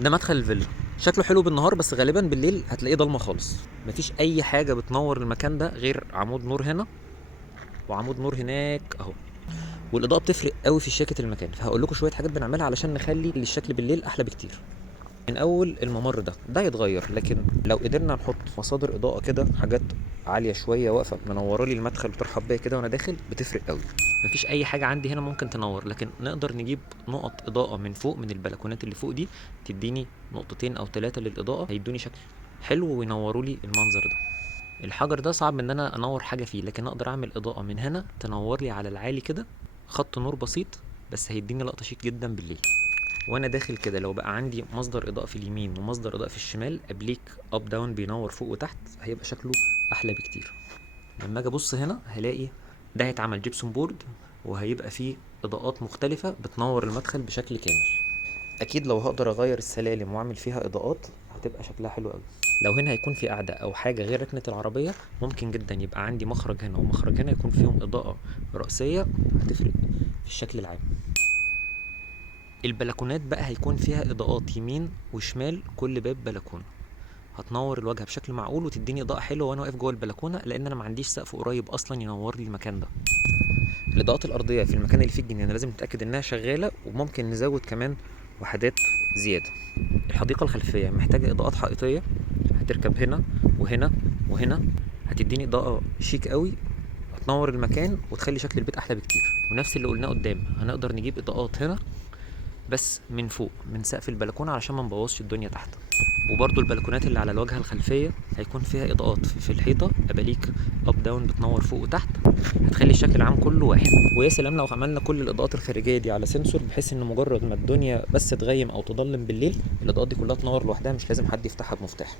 ده مدخل الفيلا، شكله حلو بالنهار بس غالبا بالليل هتلاقيه ضلمه خالص. مفيش اي حاجه بتنور المكان ده غير عمود نور هنا وعمود نور هناك اهو. والاضاءه بتفرق قوي في شياكه المكان، فهقول لكم شويه حاجات بنعملها علشان نخلي الشكل بالليل احلى بكتير. من اول الممر ده يتغير، لكن لو قدرنا نحط مصادر اضاءه كده، حاجات عاليه شويه واقفه منوره لي المدخل بترحب بيا كده وانا داخل، بتفرق قوي. مفيش اي حاجه عندي هنا ممكن تنور، لكن نقدر نجيب نقط اضاءه من فوق من البلكونات اللي فوق دي، تديني نقطتين او ثلاثه للاضاءه، هيدوني شكل حلو وينوروا لي المنظر ده. الحجر ده صعب ان انا انور حاجه فيه، لكن اقدر اعمل اضاءه من هنا تنور لي على العالي كده، خط نور بسيط بس هيديني لقطه شيك جدا بالليل. وانا داخل كده لو بقى عندي مصدر اضاءه في اليمين ومصدر اضاءه في الشمال، ابليك اب داون بينور فوق وتحت، هيبقى شكله احلى بكتير. لما اجي ابص هنا هلاقي ده هيتعمل جيبسون بورد، وهيبقى فيه اضاءات مختلفه بتنور المدخل بشكل كامل. اكيد لو هقدر اغير السلالم واعمل فيها اضاءات هتبقى شكلها حلو قوي. لو هنا هيكون في قاعده او حاجه غير ركنه العربيه، ممكن جدا يبقى عندي مخرج هنا ومخرج هنا يكون فيهم اضاءه رئيسيه، هتفرق في الشكل العام. البلكونات بقى هيكون فيها اضاءات يمين وشمال كل باب بلكونه، هتنور الواجهه بشكل معقول وتديني اضاءه حلوه وانا واقف جوه البلكونه، لان انا ما عنديش سقف قريب اصلا ينور لي المكان ده. الاضاءات الارضيه في المكان اللي فيه الجنينه لازم نتاكد انها شغاله، وممكن نزود كمان وحدات زياده. الحديقه الخلفيه محتاجه اضاءات حائطيه، هتركب هنا وهنا وهنا، هتديني اضاءه شيك قوي، هتنور المكان وتخلي شكل البيت احلى بكتير. ونفس اللي قلناه قدام، هنقدر نجيب اضاءات هنا بس من فوق من سقف البلكونه علشان ما نبوظش الدنيا تحت. وبرضو البلكونات اللي على الواجهه الخلفيه هيكون فيها اضاءات في الحيطه، اباليك اب داون بتنور فوق وتحت، هتخلي الشكل العام كله واحد. ويا سلام لو عملنا كل الاضاءات الخارجيه دي على سنسور، بحيث ان مجرد ما الدنيا بس تغيم او تضلم بالليل، الاضاءات دي كلها تنور لوحدها، مش لازم حد يفتحها بمفتاح.